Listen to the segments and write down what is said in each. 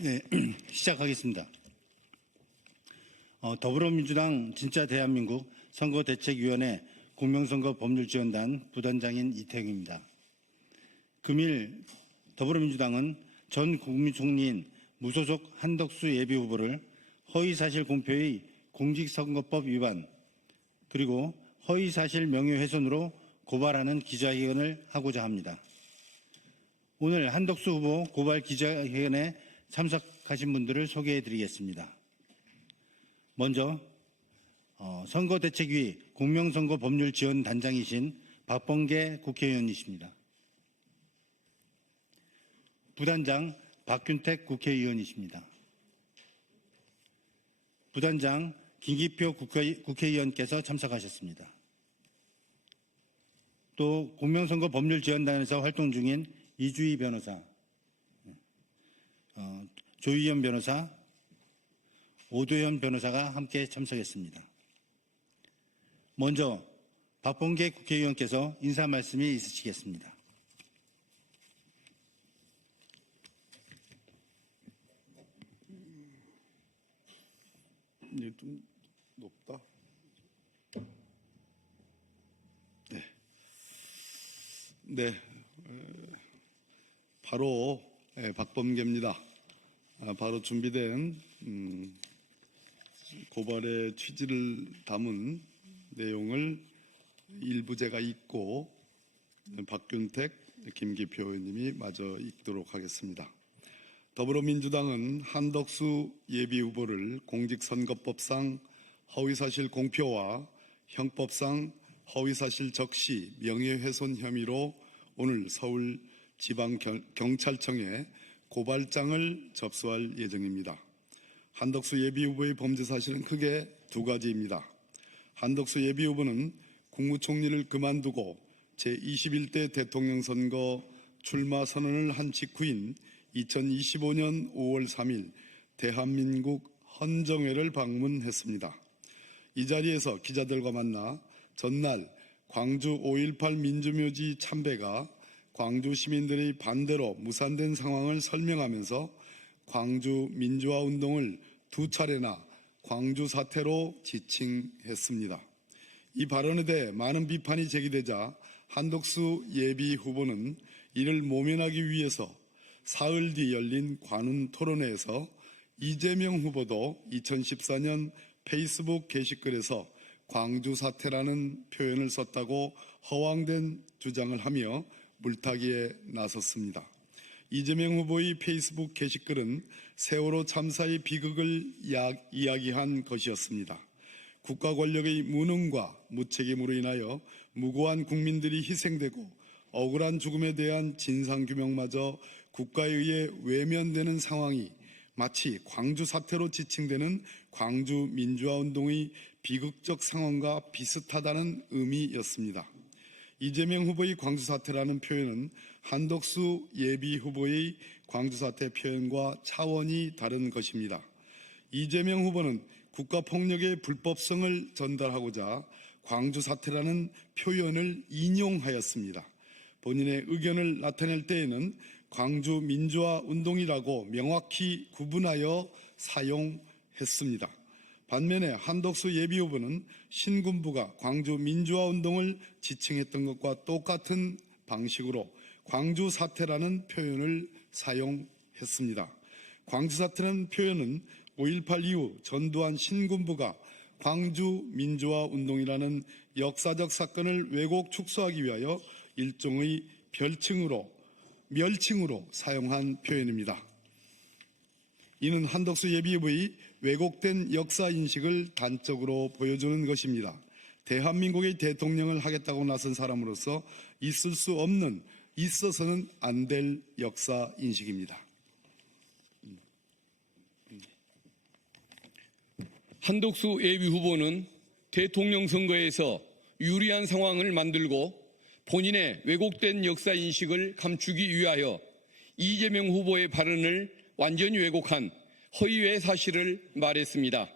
네, 시작하겠습니다. 더불어민주당 진짜 대한민국 선거대책위원회 공명선거 법률지원단 부단장인 이태영입니다. 금일 더불어민주당은 전 국무총리인 무소속 한덕수 예비후보를 허위사실 공표의 공직선거법 위반 그리고 허위사실 명예훼손으로 고발하는 기자회견을 하고자 합니다. 오늘 한덕수 후보 고발 기자회견에 참석하신 분들을 소개해드리겠습니다. 먼저 선거대책위 공명선거법률지원단장이신 박범계 국회의원이십니다. 부단장 박균택 국회의원이십니다. 부단장 김기표 국회의원께서 참석하셨습니다. 또 공명선거법률지원단에서 활동 중인 이주희 변호사, 조희연 변호사, 오도현 변호사가 함께 참석했습니다. 먼저 박범계 국회의원께서 인사 말씀이 있으시겠습니다. 이게 좀 높다. 네. 바로 박범계입니다. 바로 준비된 고발의 취지를 담은 내용을 일부 제가 읽고 박균택, 김기표 의원님이 마저 읽도록 하겠습니다. 더불어민주당은 한덕수 예비후보를 공직선거법상 허위사실 공표와 형법상 허위사실 적시 명예훼손 혐의로 오늘 서울지방경찰청에 고발장을 접수할 예정입니다. 한덕수 예비후보의 범죄 사실은 크게 두 가지입니다. 한덕수 예비후보는 국무총리를 그만두고 제21대 대통령 선거 출마 선언을 한 직후인 2025년 5월 3일 대한민국 헌정회를 방문했습니다. 이 자리에서 기자들과 만나 전날 광주 5.18 민주묘지 참배가 광주 시민들의 반대로 무산된 상황을 설명하면서 광주 민주화운동을 두 차례나 광주 사태로 지칭했습니다. 이 발언에 대해 많은 비판이 제기되자 한덕수 예비 후보는 이를 모면하기 위해서 사흘 뒤 열린 관훈 토론회에서 이재명 후보도 2014년 페이스북 게시글에서 광주 사태라는 표현을 썼다고 허황된 주장을 하며 물타기에 나섰습니다. 이재명 후보의 페이스북 게시글은 세월호 참사의 비극을 이야기한 것이었습니다. 국가 권력의 무능과 무책임으로 인하여 무고한 국민들이 희생되고 억울한 죽음에 대한 진상규명마저 국가에 의해 외면되는 상황이 마치 광주 사태로 지칭되는 광주 민주화운동의 비극적 상황과 비슷하다는 의미였습니다. 이재명 후보의 광주 사태라는 표현은 한덕수 예비 후보의 광주 사태 표현과 차원이 다른 것입니다. 이재명 후보는 국가폭력의 불법성을 전달하고자 광주 사태라는 표현을 인용하였습니다. 본인의 의견을 나타낼 때에는 광주 민주화 운동이라고 명확히 구분하여 사용했습니다. 반면에 한덕수 예비 후보는 신군부가 광주 민주화 운동을 지칭했던 것과 똑같은 방식으로 광주 사태라는 표현을 사용했습니다. 광주 사태라는 표현은 5.18 이후 전두환 신군부가 광주 민주화 운동이라는 역사적 사건을 왜곡 축소하기 위하여 일종의 멸칭으로 사용한 표현입니다. 이는 한덕수 예비후보의 왜곡된 역사인식을 단적으로 보여주는 것입니다. 대한민국의 대통령을 하겠다고 나선 사람으로서 있을 수 없는, 있어서는 안 될 역사인식입니다. 한덕수 예비후보는 대통령 선거에서 유리한 상황을 만들고 본인의 왜곡된 역사인식을 감추기 위하여 이재명 후보의 발언을 완전히 왜곡한 허위의 사실을 말했습니다.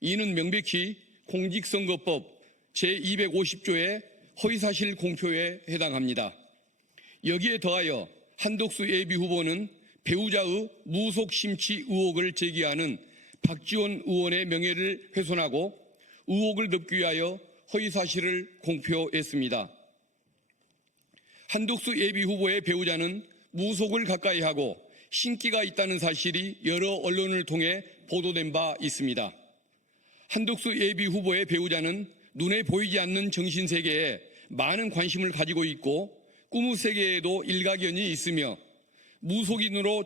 이는 명백히 공직선거법 제250조의 허위사실 공표에 해당합니다. 여기에 더하여 한덕수 예비후보는 배우자의 무속 심취 의혹을 제기하는 박지원 의원의 명예를 훼손하고 의혹을 덮기 위하여 허위사실을 공표했습니다. 한덕수 예비후보의 배우자는 무속을 가까이 하고 신기가 있다는 사실이 여러 언론을 통해 보도된 바 있습니다. 한덕수 예비후보의 배우자는 눈에 보이지 않는 정신세계에 많은 관심을 가지고 있고 꿈의 세계에도 일가견이 있으며 무속인으로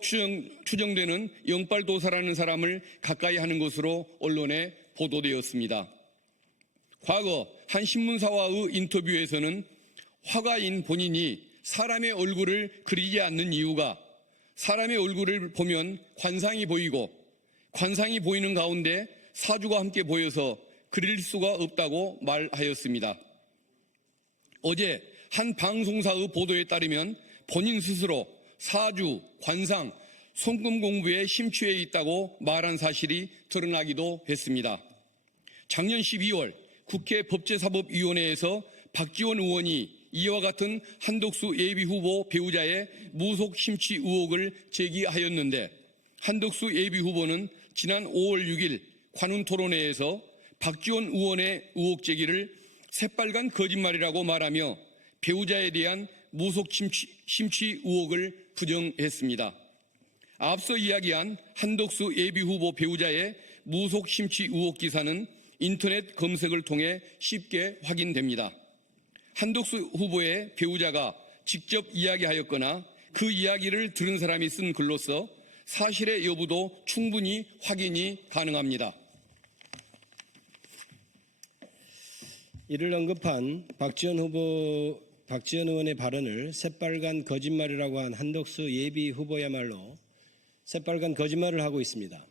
추정되는 영빨도사라는 사람을 가까이 하는 것으로 언론에 보도되었습니다. 과거 한 신문사와의 인터뷰에서는 화가인 본인이 사람의 얼굴을 그리지 않는 이유가 사람의 얼굴을 보면 관상이 보이고 관상이 보이는 가운데 사주가 함께 보여서 그릴 수가 없다고 말하였습니다. 어제 한 방송사의 보도에 따르면 본인 스스로 사주, 관상, 손금 공부에 심취해 있다고 말한 사실이 드러나기도 했습니다. 작년 12월 국회 법제사법위원회에서 박지원 의원이 이와 같은 한덕수 예비후보 배우자의 무속 심취 의혹을 제기하였는데 한덕수 예비후보는 지난 5월 6일 관훈토론회에서 박지원 의원의 의혹 제기를 새빨간 거짓말이라고 말하며 배우자에 대한 무속 심취 의혹을 부정했습니다. 앞서 이야기한 한덕수 예비후보 배우자의 무속 심취 의혹 기사는 인터넷 검색을 통해 쉽게 확인됩니다. 한덕수 후보의 배우자가 직접 이야기하였거나 그 이야기를 들은 사람이 쓴 글로서 사실의 여부도 충분히 확인이 가능합니다. 이를 언급한 박지원 의원의 발언을 새빨간 거짓말이라고 한 한덕수 예비 후보야말로 새빨간 거짓말을 하고 있습니다.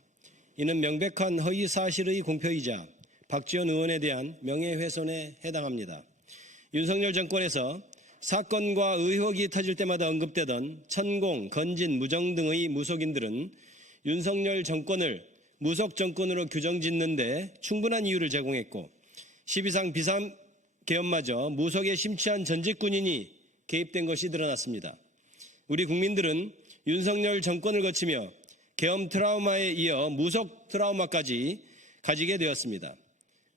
이는 명백한 허위 사실의 공표이자 박지원 의원에 대한 명예훼손에 해당합니다. 윤석열 정권에서 사건과 의혹이 터질 때마다 언급되던 천공, 건진, 무정 등의 무속인들은 윤석열 정권을 무속 정권으로 규정짓는 데 충분한 이유를 제공했고 12상 비상계엄마저 무속에 심취한 전직 군인이 개입된 것이 드러났습니다. 우리 국민들은 윤석열 정권을 거치며 계엄 트라우마에 이어 무속 트라우마까지 가지게 되었습니다.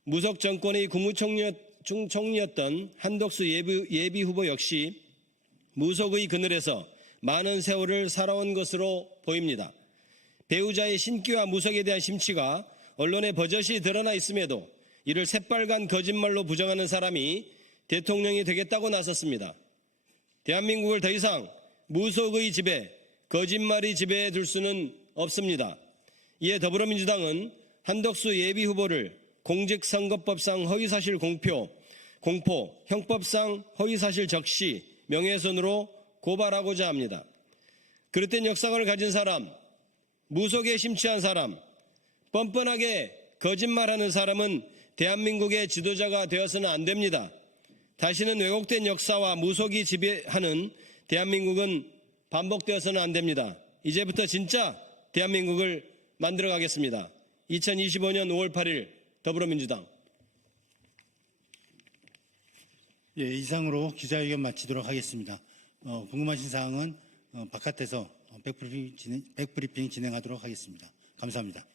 무속 정권의 국무총리였던 한덕수 예비 후보 역시 무속의 그늘에서 많은 세월을 살아온 것으로 보입니다. 배우자의 신기와 무속에 대한 심취가 언론에 버젓이 드러나 있음에도 이를 새빨간 거짓말로 부정하는 사람이 대통령이 되겠다고 나섰습니다. 대한민국을 더 이상 무속의 지배, 거짓말이 지배해 둘 수는 없습니다. 이에 더불어민주당은 한덕수 예비 후보를 공직선거법상 허위사실 공포, 형법상 허위사실 적시, 명예훼손으로 고발하고자 합니다. 그릇된 역사관을 가진 사람, 무속에 심취한 사람, 뻔뻔하게 거짓말하는 사람은 대한민국의 지도자가 되어서는 안 됩니다. 다시는 왜곡된 역사와 무속이 지배하는 대한민국은 반복되어서는 안 됩니다. 이제부터 진짜 대한민국을 만들어가겠습니다. 2025년 5월 8일 더불어민주당. 예, 이상으로 기자회견 마치도록 하겠습니다. 궁금하신 사항은 바깥에서 백브리핑 진행하도록 하겠습니다. 감사합니다.